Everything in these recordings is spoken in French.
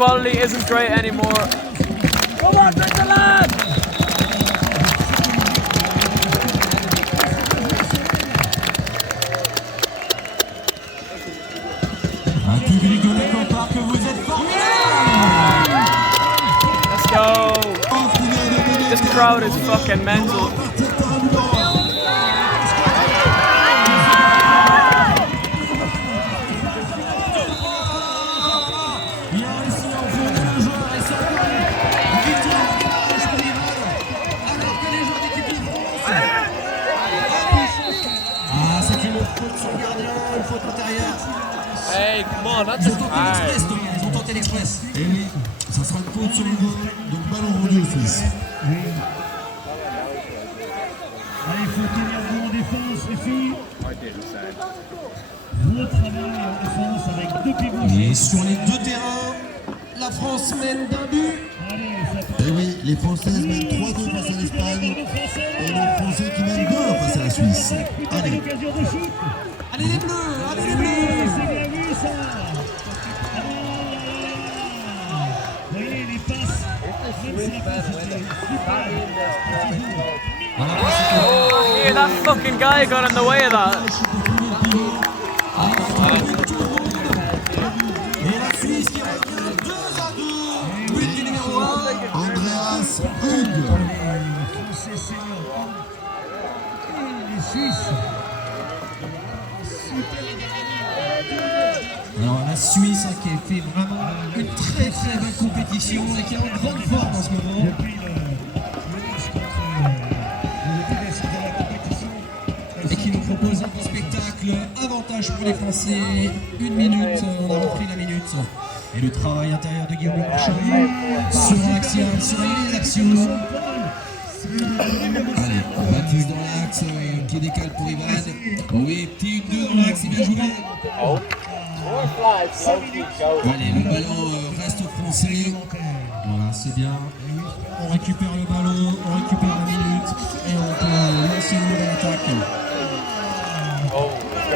quality isn't great anymore. Come on, take the lad! Un public de l'école que vous êtes formidable. Let's go! This crowd is fucking mental. Ah, c'est une faute sur le gardien, une faute intérieure. Hey, come on, that's Ils ont tenté l'express, Thomas, ils ont tenté l'express. Et oui, ça sera une faute sur le goal, donc ballon rendu aux Suisses. Oui. Allez, il faut tenir bon en défense, les filles. Gros travail en défense avec deux pieds gauche. Et sur les deux terrains, la France mène d'un but. Allez, ça Et oui, les Françaises mènent 3-2 face à l'Espagne et les Français qui mènent 2 face à la Suisse. Allez, l'occasion de shoot. Allez les bleus, allez les bleus. C'est bien vu ça. Ah là là. Vous voyez les passes. Même si la passe était super. Yeah, that fucking guy got in the way of that. Et la Suisse qui revient 2-2. But du numéro 1. Andreas Hug. Les Français seniors. Et les Suisses. Alors la Suisse qui a fait vraiment une très très belle compétition et qui est en grande forme en ce moment. Depuis le match contre le TDS de la compétition. Et qui nous propose un spectacle, avantage pour les Français, 1 minute, on a repris la minute. Et le travail intérieur de Guillaume Marchand sur l'axial, sur les actions. Allez, Baptiste dans l'axe, qui décale pour Ivan. Oui, petit 1-2 dans l'axe, c'est bien joué. Allez, le ballon reste français. Voilà, c'est bien. On récupère le ballon, on récupère la minute et on peut lancer le mot d'attaque.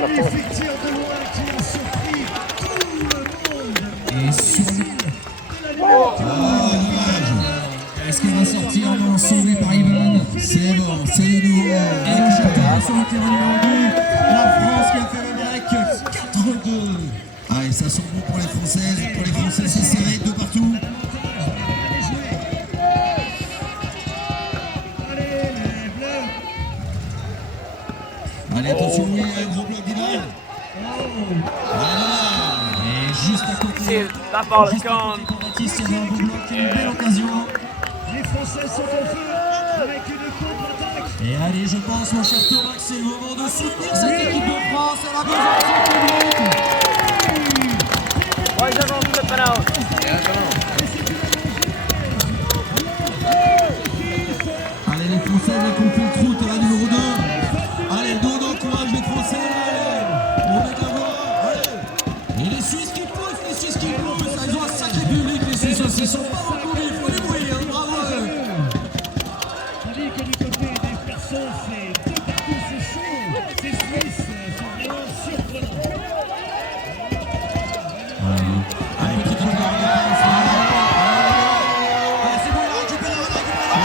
Magnifique tir de loin qui a surpris tout le monde. Et sur est-ce qu'elle va sortir? Non, sauvé par Ivan. C'est bon, c'est le nouveau. Et le Château sur le terrain numéro 2. La France qui a fait le break 4-2. Ah, et ça sent bon pour les Françaises. Pour les Français, c'est serré de partout. Allez, attention, oui, un gros bloc d'Ivan. Et juste à côté. See, that ball is Juste à gone. côté, quand Baptiste, il y avait un beau bloc, une belle occasion. Les Français sont au feu avec une contre-attaque. Et allez, je pense, mon cher Thomas, que c'est le moment de soutenir cette équipe de France. Elle a besoin de son public. Why is everyone flipping out? Allez, les Françaises, elles confient le trou, terrain numéro 2. Allez, dodo, courage, les Français. Allez, on met de la voix. Allez. Et les Suisses qui poussent, les Suisses qui poussent. Ils ont un sacré public, les Suisses aussi. Ils sont pas beaucoup, mais il faut les bruits, hein. Bravo à eux. Tandis que du côté des personnes, c'est deux partout, c'est chaud. Ces Suisses sont vraiment surprenants. Allez, petite regarde. Allez, c'est bon, il a récupéré, on a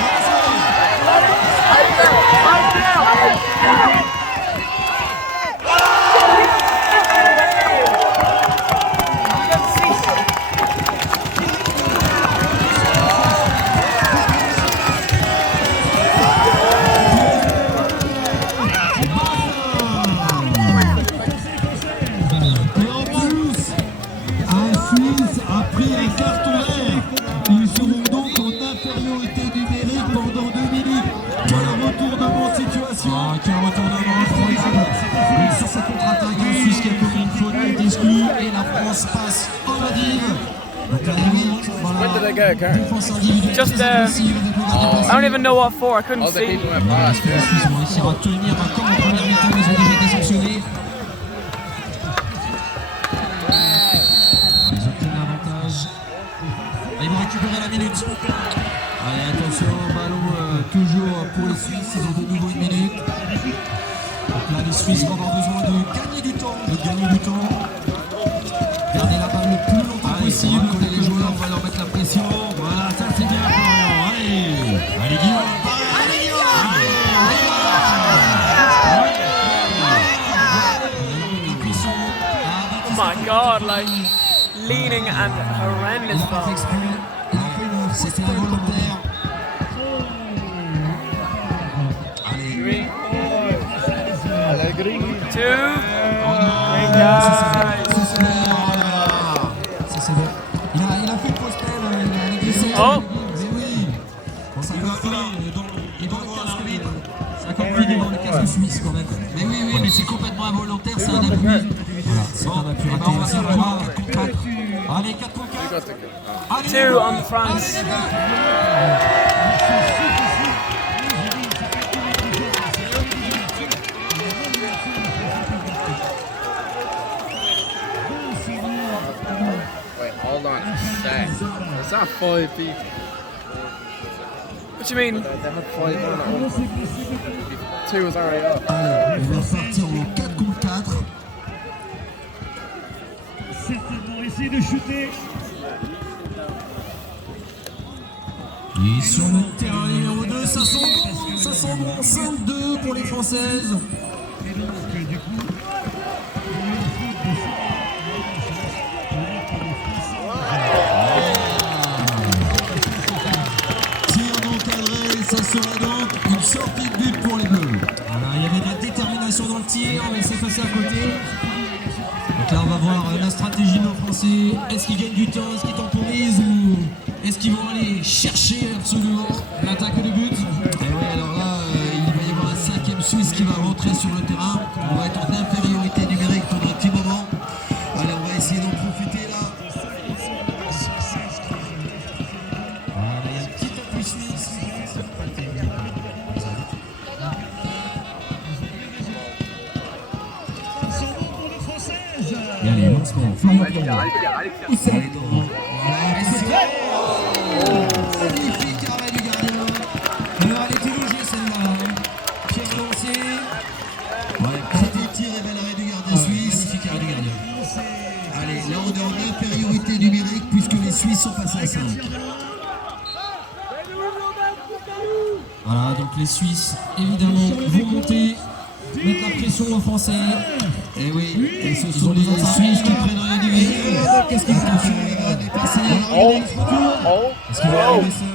Et en plus, un Suisse a pris un carton vert. Ils seront donc en infériorité numérique pendant 2 minutes. Quel retournement de situation. Ah, quel retournement incroyable. Et sur cette contre-attaque, un Suisse qui a commis une faute qui est exclue et la France passe en Madive. Donc la limite, voilà. Where did they go, Karen? Défense individuelle. Just très agressive avec le gardien I placé. don't even know what for. I couldn't All the see. people went past, Est-ce que les Suisses vont réussir à tenir comme en première mi-temps? Ils ont déjà été sanctionnés. Ils obtiennent l'avantage. Ils vont récupérer la minute. Allez, attention, ballon toujours pour les Suisses. Ils ont de nouveau 1 minute. Donc là, les Suisses vont avoir besoin de gagner du temps. Garder la balle le plus longtemps possible. Coller les joueurs, voilà. God, like leaning and horrendous Il a pas fait foul. exprès. C'était involontaire. Allez. 2. Great guys. Ça, c'est bon. Ça, c'est bon. Il a fait le post-tel, il a négligé. Oh. Mais oui. Bon, ça va pas. Et dans le casque libre. Ça continue dans le casque suisse quand même. Mais oui, mais c'est complètement involontaire, c'est un appui. Voilà, c'est un appui raté. On va faire 4 contre 4. Allez, 4 contre 4. Allez, 2 on France. Wait, hold on a sec. Is that 5 people? What do you mean? They had 5 on it. 2 was already up. Allez, on va partir en 4 contre 4. Certainement essayer de shooter. Et sur le terrain numéro 2, ça sent bon, 5-2 pour les Françaises. Et donc, du coup, Tir encadré, ça sera donc une sortie de but pour les Bleus. Voilà, il y avait de la détermination dans le tir, mais c'est passé à côté. Donc là, on va voir la stratégie de nos Français. Est-ce qu'ils gagnent du temps, est-ce qu'ils temporisent ou est-ce qu'ils vont aller chercher absolument l'attaque de but? Et oui, alors là, il va y avoir un 5e Suisse qui va rentrer sur le terrain. On va être en infériorité numérique pendant un petit moment. Allez, on va essayer d'en profiter là. Voilà, il y a un petit appui suisse. ils sont bons pour les Françaises. Et allez, lancement, Florian Pionnier. Allez, donc, magnifique arrêt du gardien. Alors, elle était logée celle-là. Pierre Lancier. Ouais, petit tir et bel arrêt du gardien suisse. Magnifique arrêt du gardien. Allez, là on est en infériorité numérique puisque les Suisses sont passés à 5. Voilà, donc les Suisses, évidemment, vont monter, mettre la pression aux Français. Et oui, et ce sont les Suisses qui prennent rien du viseur. Qu'est-ce qu'ils font sur les gars des passés? Est-ce qu'ils vont arriver seuls?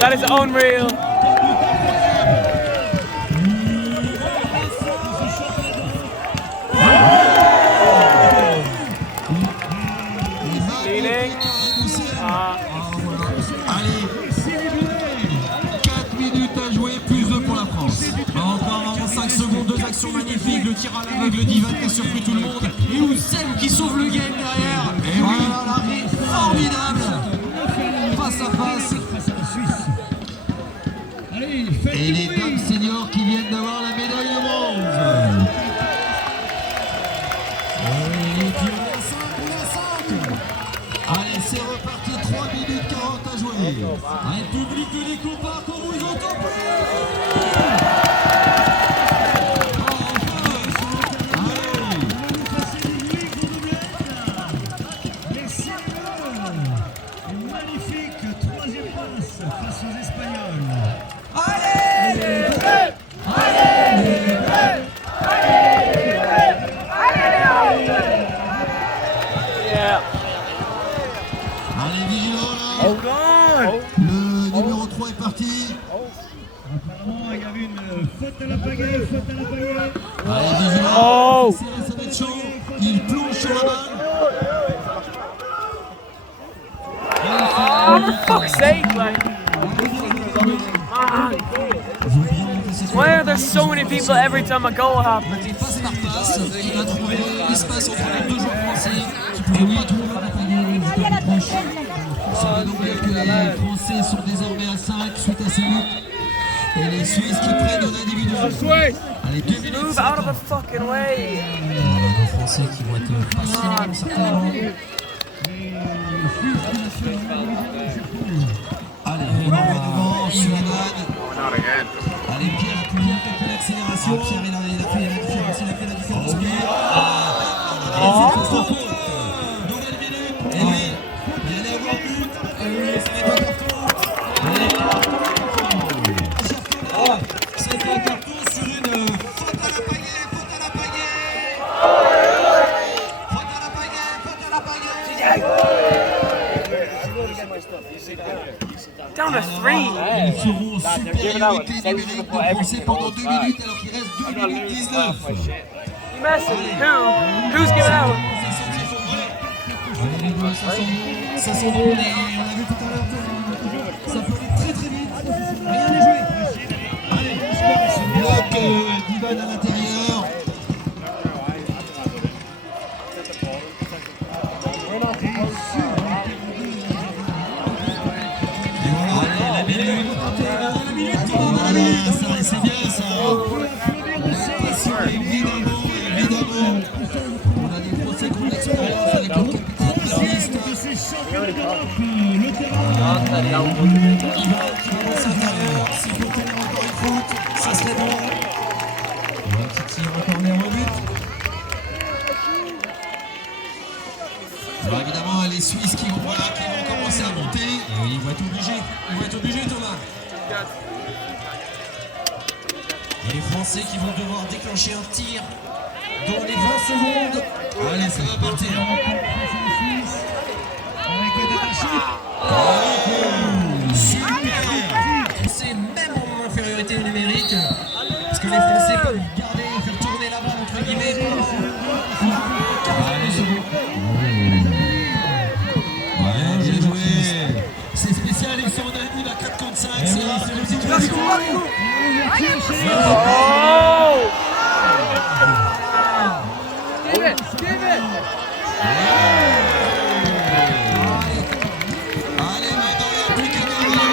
That is unreal. Leading. Allez, 4 minutes à jouer, plus 2 pour la France. Encore en 5 secondes, 2 actions magnifiques, le tir à l'aveugle d'Ivan qui a surpris tout le monde. Et Oussem qui sauve le game derrière. Et voilà l'arrêt formidable. Face à face. Et les dames seniors qui viennent d'avoir la médaille de bronze. Et puis on a 5. Allez, c'est reparti, 3 minutes 40 à jouer. République des copains, qu'on vous entend plus. Merci une magnifique 3e place face aux Espagnols. Yeah. Allez, vigilant là. Hold on! Le numéro 3 est parti. Apparemment, il y avait une faute à la pagaie, faute à la pagaie. Allez, vigilant. Oh. C'est serré, ça va être chaud. Il plonge sur la balle. Oh, for fuck's sake, like. Man. Why are there so many people every time a goal happens? Et passe par passe, il a trouvé l'espace entre les deux joueurs français qui ne pouvaient pas trouver la pagaie proche. Ça veut donc dire que les Français sont désormais à 5 suite à ces buts. Et les Suisses qui prennent au individuel. Allez, 2 minutes. Move out of the fucking way. Voilà, nos Français qui vont être patients certainement. Allez, on va devant, Surinade. Not again. Allez, Pierre a fait l'accélération. Pierre, il a fait la différence. Il a fait la différence. Et c'est nouvelle minute. Et oui, il y allait avoir but. Down to 3. Ils seront supériorité numérique de Français pendant 2 minutes alors qu'il reste 2 minutes 19. You messing? Who? Who's giving out? Allez les deux, ça s'en va, on l'a vu tout à l'heure, ça peut aller très très vite, rien n'est joué. Allez, bloc d'Ivan à l'intérieur. Et voilà, la minute, ça c'est bien ça. Évidemment, on a des procès qui ont de l'expérience avec le capitaine Baptiste. Le terrain. Il va commencer à l'intérieur, s'il faut tenir encore une faute, ça serait bon. On va petit tir, un corner au but. Alors évidemment, les Suisses qui vont commencer à monter. Et ils vont être obligés, Thomas. Et les Français qui vont devoir déclencher un tir dans les 20 secondes. Allez, ça va partir. Avec le détaché. Super. C'est même en infériorité numérique. Parce que les Français peuvent garder et faire tourner la balle entre guillemets. Allez, c'est bon. Ouais, bien joué. C'est spécial, ils sont en annule à 4 contre 5. C'est une situation. Oh! Give it! Allez, maintenant, il n'y a plus qu'à gagner.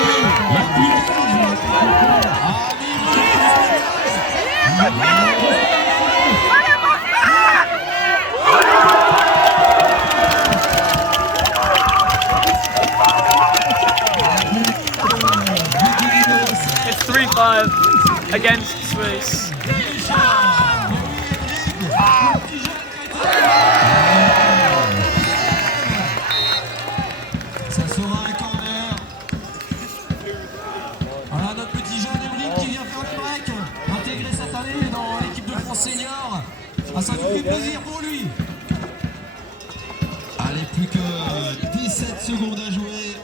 It's 3-5 against Swiss. Ça sera un corner. Voilà notre petit jeune Emeric qui vient faire le break, intégré cette année dans l'équipe de France senior. Ah, ça nous fait plaisir pour lui. Allez, plus que 17 secondes à jouer.